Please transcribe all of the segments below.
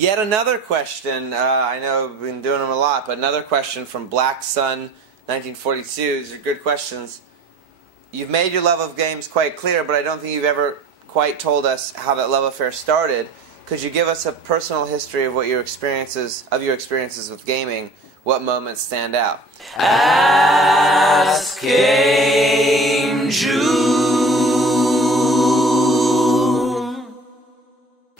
Yet another question. I know I've been doing them a lot, but another question from Black Sun 1942. These are good questions. You've made your love of games quite clear, but I don't think you've ever quite told us how that love affair started. Could you give us a personal history of what your experiences with gaming? What moments stand out? Ask GameJew.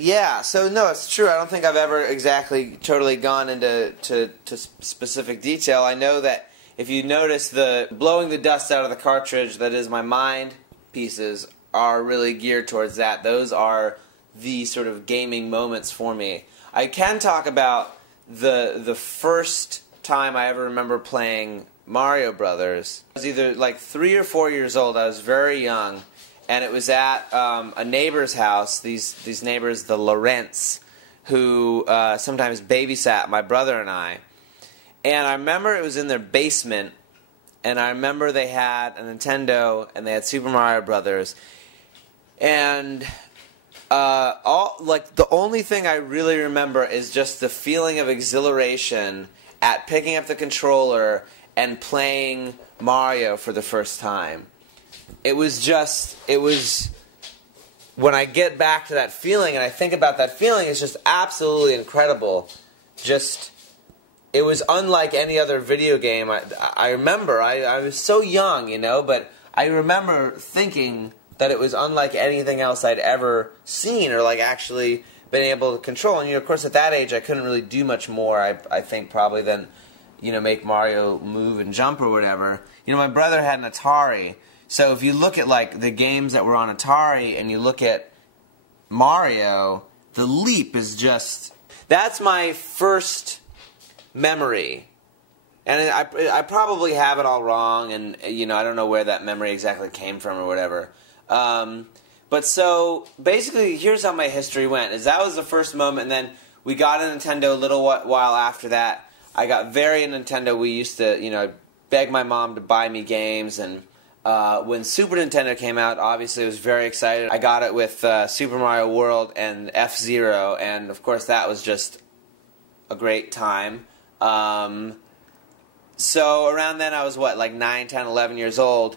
Yeah, so no, it's true. I don't think I've ever exactly totally gone into specific detail. I know that if you notice, the blowing the dust out of the cartridge, that is my mind pieces, are really geared towards that. Those are the sort of gaming moments for me. I can talk about the first time I ever remember playing Mario Brothers. I was either like 3 or 4 years old. I was very young, and it was at a neighbor's house. These neighbors, the Lorentz, who sometimes babysat my brother and I. And I remember it was in their basement, and I remember they had a Nintendo and they had Super Mario Brothers. And the only thing I really remember is just the feeling of exhilaration at picking up the controller and playing Mario for the first time. It was when I get back to that feeling and I think about that feeling, it's just absolutely incredible. It was unlike any other video game. I remember, I was so young, you know, but I remember thinking that it was unlike anything else I'd ever seen or like actually been able to control. And, you know, of course, at that age, I couldn't really do much more, I think, probably than, you know, make Mario move and jump or whatever. You know, my brother had an Atari, so if you look at, like, the games that were on Atari and you look at Mario, the leap is just... That's my first memory. And I probably have it all wrong, and, you know, I don't know where that memory exactly came from or whatever. But so, basically, here's how my history went. Is that was the first moment, and then we got a Nintendo a little while after that. I got very into Nintendo. We used to, you know, beg my mom to buy me games, and when Super Nintendo came out, obviously I was very excited. I got it with Super Mario World and F-Zero, and of course that was just a great time. So around then I was, what, like 9, 10, 11 years old.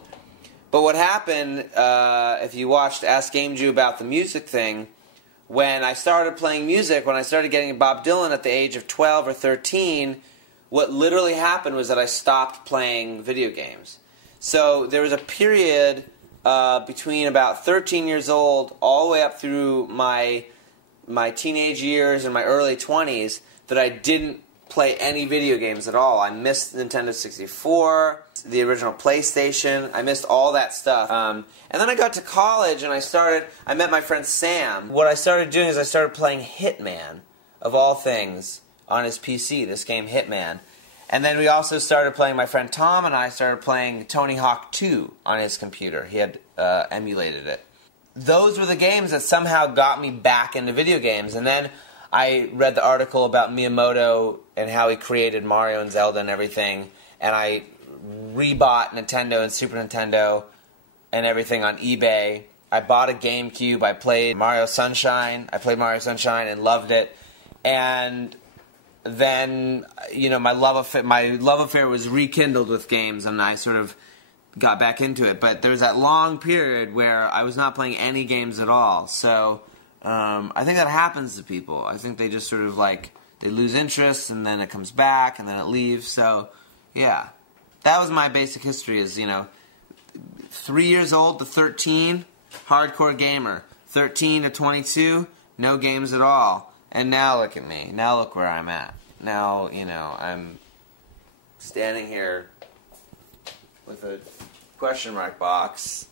But what happened, if you watched Ask GameJew about the music thing, when I started playing music, when I started getting Bob Dylan at the age of 12 or 13, what literally happened was that I stopped playing video games. So there was a period between about 13 years old all the way up through my teenage years and my early 20s that I didn't play any video games at all. I missed Nintendo 64, the original PlayStation. I missed all that stuff. And then I got to college and I met my friend Sam. What I started doing is I started playing Hitman, of all things, on his PC, this game Hitman. And then we also started playing, my friend Tom and I started playing Tony Hawk 2 on his computer. He had emulated it. Those were the games that somehow got me back into video games. And then I read the article about Miyamoto and how he created Mario and Zelda and everything, and I rebought Nintendo and Super Nintendo and everything on eBay. I bought a GameCube. I played Mario Sunshine. And loved it. And then, you know, my love affair was rekindled with games, and I sort of got back into it. But there was that long period where I was not playing any games at all. So I think that happens to people. I think they just sort of like, they lose interest, and then it comes back, and then it leaves. So, yeah. That was my basic history is, you know, 3 years old to 13, hardcore gamer. 13 to 22, no games at all. And now look at me. Now look where I'm at. Now, you know, I'm standing here with a question mark box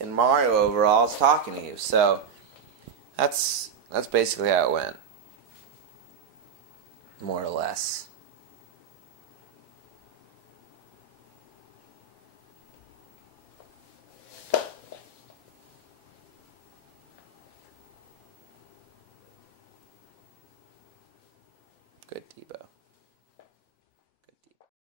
in Mario overalls talking to you. So that's basically how it went. More or less. Good, Debo.